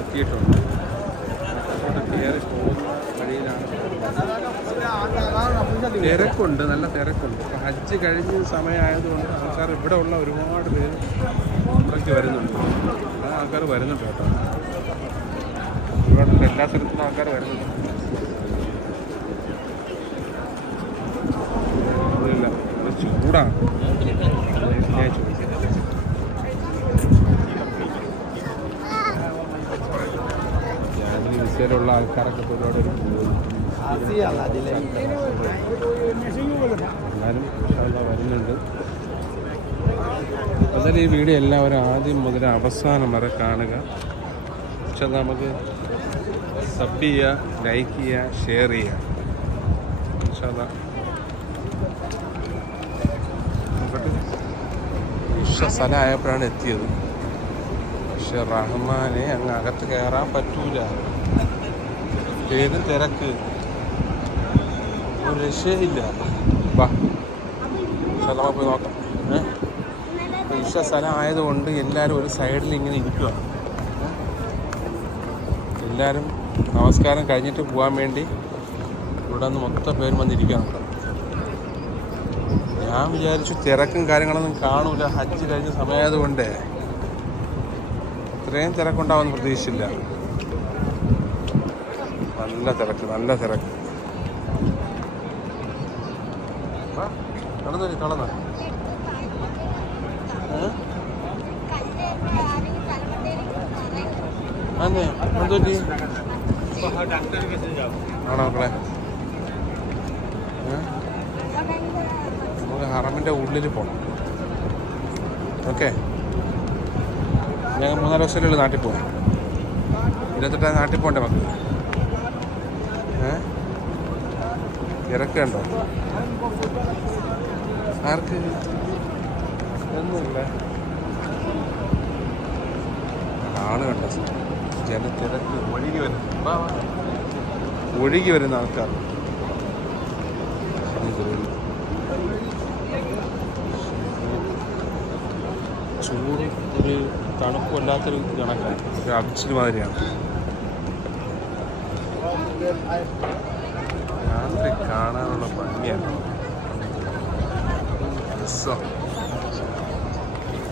എത്തിയിട്ടുണ്ട്. കയറി പോകുന്ന വഴിയിലാണ്. തിരക്കുണ്ട്, നല്ല തിരക്കുണ്ട്. ഇപ്പം ഹജ്ജ് കഴിഞ്ഞ സമയമായതുകൊണ്ട് ആൾക്കാർ ഇവിടെ ഉള്ള ഒരുപാട് പേര് ഇവിടേക്ക് വരുന്നുണ്ട്. ആൾക്കാർ വരുന്നുണ്ട് കേട്ടോ. ഒരുപാടുണ്ട്, എല്ലാ സ്ഥലത്തും ആൾക്കാർ വരുന്നുണ്ട്. ഇല്ല, ചൂടാണ്. ഞാൻ ചോദിക്കുന്നത് വിസയിലുള്ള ആൾക്കാരൊക്കെ ഒരുപാട് എല്ലാവരും വരുന്നുണ്ട്. എന്നാലും ഈ വീഡിയോ എല്ലാവരും ആദ്യം മുതൽ അവസാനം വരെ കാണുക. പക്ഷെ നമുക്ക് സബ് ചെയ്യുക, ലൈക്ക് ചെയ്യുക, ഷെയർ ചെയ്യുക. സ്ഥലമായപ്പോഴാണ് എത്തിയത്. പക്ഷെ റഹ്മാനെ അങ്ങ് അകത്ത് കയറാൻ പറ്റൂല. ഏത് തിരക്ക്, ഒരു രക്ഷയില്ല. വാ സ്ഥലമാ പോയി നോക്കാം. സ്ഥലം ആയതുകൊണ്ട് എല്ലാവരും ഒരു സൈഡിൽ ഇങ്ങനെ ഇരിക്കുക. എല്ലാവരും നമസ്കാരം കഴിഞ്ഞിട്ട് പോകാൻ വേണ്ടി ഇവിടെ നിന്ന് മൊത്തം പേരും വന്നിരിക്കാനുണ്ട്. ഞാൻ വിചാരിച്ചു തിരക്കും കാര്യങ്ങളൊന്നും കാണൂല, ഹജ്ജ് കഴിഞ്ഞ സമയമായതുകൊണ്ട് ഇത്രയും തിരക്കുണ്ടാവുമെന്ന് പ്രതീക്ഷിച്ചില്ല. നല്ല തിരക്ക്, നല്ല തിരക്ക്. നടന്നു കളന്ന അതെ എന്തോറ്റി ആണോ മക്കളെ? നമുക്ക് ഹറമിൻ്റെ ഉള്ളിൽ പോകണം. ഓക്കെ, ഞങ്ങൾ 3-4 ദിവസത്തിനുള്ളിൽ നാട്ടിൽ പോകും. 28 നാട്ടിൽ പോകണ്ടേ മക്കൾ? തിരക്കുണ്ടോ? ആർക്ക് ഒന്നുമില്ല. ആള് കണ്ട ജനത്തിരക്ക് ഒഴുകി വരുന്ന ആൾക്കാർ. ചൂട് ഒരു തണുപ്പല്ലാത്തൊരു കണക്കാണ്, ഒരു അടിച്ചിൽ മാതിരിയാണ്. രാത്രി കാണാനുള്ള ഭംഗിയാണ്. രസം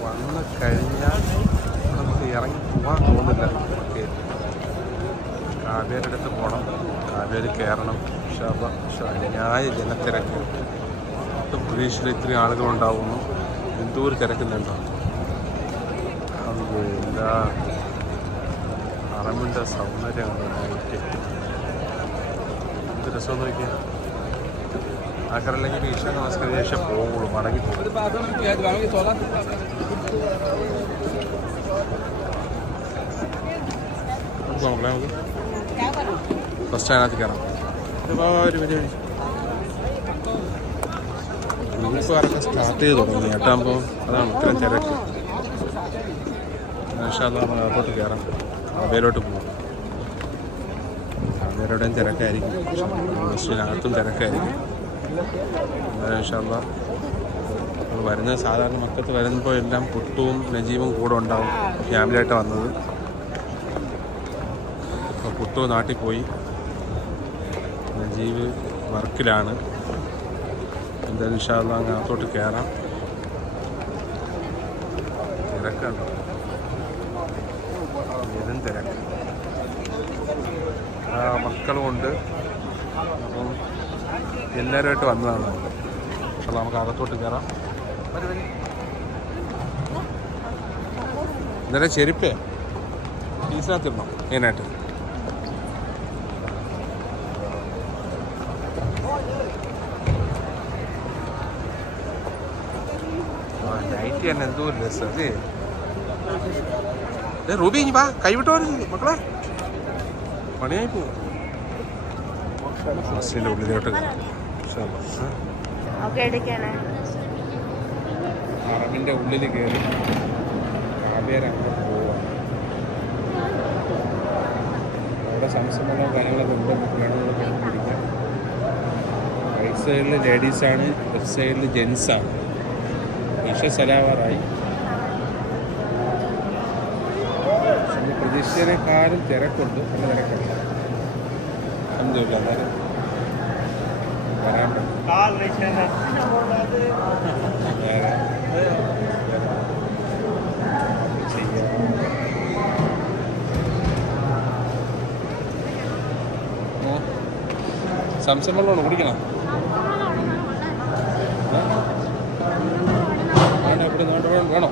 വന്ന് കഴിഞ്ഞാൽ നമുക്ക് ഇറങ്ങി പോകാൻ തോന്നില്ല. കാവേരി അടുത്ത് പോകണം, കാവേരി കയറണം. പക്ഷേ അന്യായ ജനത്തിരക്ക്. പ്രതീക്ഷയിൽ ഇത്രയും ആളുകളുണ്ടാവുന്നു. എന്തോരം തിരക്കുന്നുണ്ടോ? എന്താ ഹറമിൻ്റെ സൗന്ദര്യം നൈറ്റ് എന്ത് രസം നോക്കിയാൽ. ആൾക്കാരല്ലെങ്കിൽ ഈശോ നമസ്കരിച്ച ശേഷം പോകുള്ളൂ, മടങ്ങി പോകും. നോക്കാം നമുക്ക് ഫസ്റ്റ് അതിനകത്ത് കയറാം. ഗ്രൂപ്പുകാരൊക്കെ സ്റ്റാർട്ട് ചെയ്ത് തുടങ്ങി 8 അതാണ് ഇത്രയും തിരക്ക്. നമ്മൾ അകത്തോട്ട് കയറാം, അവയിലോട്ട് പോകും. അവരുടെയും തിരക്കായിരിക്കും, ബസ്സിനകത്തും തിരക്കായിരിക്കും. നമ്മൾ വരുന്നത് സാധാരണ മക്കത്ത് വരുമ്പോൾ എല്ലാം പുട്ടുവും നജീബും കൂടെ ഉണ്ടാവും, ഫാമിലിയായിട്ട് വന്നത്. അപ്പോൾ പുട്ടു നാട്ടിൽ പോയി, നജീബ് വർക്കിലാണ്. എന്തായാലും ഇൻഷാല്ലാ അങ്ങ് അകത്തോട്ട് കയറാം. തിരക്കുണ്ടോ? ഏതും തിരക്ക്. മക്കളുമുണ്ട്. അപ്പം എല്ലാവരുമായിട്ട് വന്നതാണ്. അപ്പോൾ നമുക്ക് അകത്തോട്ട് കയറാം. ഇന്നലെ ചെരുപ്പേ ഫീസിനകത്തിടണം മെയിനായിട്ട്. നൈറ്റ് തന്നെ എന്തോ ഒരു രസം അല്ലേ. റൂബി ഇനി വാ, കൈവിട്ടോ മക്കളെ, പണിയായി പോവും. ബസ്സിൻ്റെ ഉള്ളിലോട്ട് അറബിൻ്റെ ഉള്ളിൽ കയറി കാവേര അങ്ങോട്ട് പോവാം. അവിടെ സംശയമുള്ള കാര്യങ്ങളൊക്കെ ഉണ്ട്, വേണമെന്നൊക്കെ പിടിക്കാം. റൈറ്റ് സൈഡിൽ ലേഡീസാണ്, ലെഫ്റ്റ് സൈഡിൽ ജെൻസാണ്. ഈശോ സലാവാറായി. പ്രതീക്ഷിച്ചതിനേക്കാളും തിരക്കുണ്ട്, നല്ല തിരക്കുണ്ട്. അതൊന്നുമില്ല, എന്നാലും വരാൻ സംശയം വെള്ളമാണ് കുടിക്കണം. വേണോ?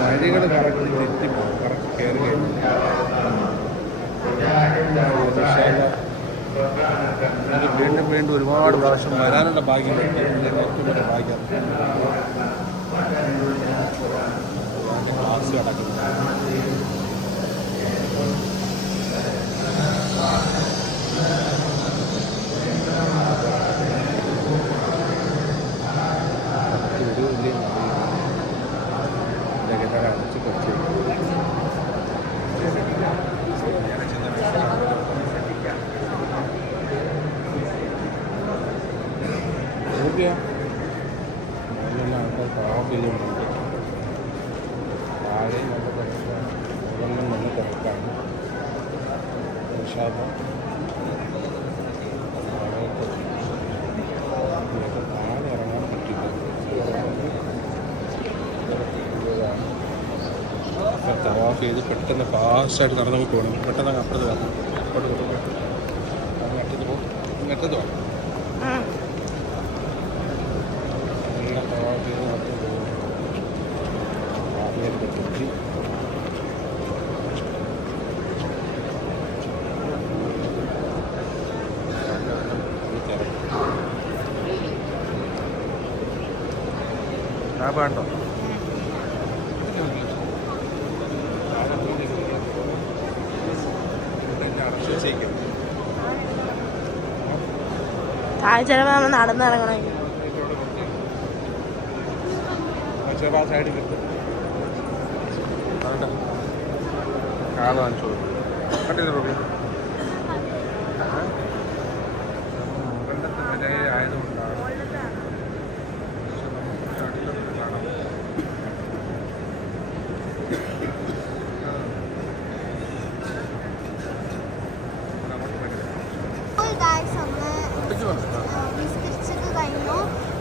വഴികൾ കറക്റ്റ് തെറ്റിപ്പോകും, കറക്റ്റ് കയറുകയും വീണ്ടും വീണ്ടും ഒരുപാട് പ്രാവശ്യം വരാനുള്ള ഭാഗ്യം ഏറ്റവും വലിയ ഭാഗ്യം. ക്ലാസ് കിടക്കുന്നു. അടച്ച് കുറച്ച് ആൾക്കാർ ഓഫ് ചെയ്തുകൊണ്ടുണ്ട്. താഴെ നല്ല തിരക്കാണ്, മുകളിലും നല്ല തിരക്കാണ്. താഴെ ഇറങ്ങാൻ പറ്റില്ല. തവാഫ് ചെയ്ത് പെട്ടെന്ന് ഫാസ്റ്റായിട്ട് നടന്നു പോകണം. പെട്ടെന്ന് അങ്ങ് അപ്പുറത്ത് വരണം, അങ്ങോട്ട് അങ്ങ് അറ്റത്ത് പോകും, ഇങ്ങറ്റത്ത് വേണം. എല്ലാം തവാഫ് ചെയ്ത് നടന്നു പോകും. പറ്റി ലാഭമുണ്ടോ? ചിലപ്പോൾ നമ്മൾ നടന്നിറങ്ങണമെങ്കിൽ സൈഡിൽ കാലം വാങ്ങിച്ചോളൂ. കണ്ടില്ല റൂബി, മുകളിലത്തെ വില ആയതുകൊണ്ടാണ്.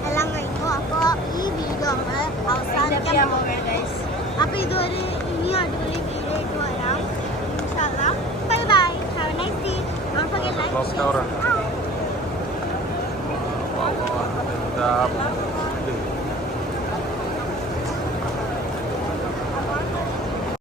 എല്ലാം കഴിഞ്ഞു. അപ്പോൾ ഈ വീഡിയോ നമ്മൾ അവസാനിക്കാൻ പോകുന്നത്. അപ്പോൾ ഇതൊരു ഇനി അടിപൊളി വീഡിയോ ആയിട്ട് വരാം. ഇൻഷാല്ലാ. Bye bye. Have A nice day. Don't forget like.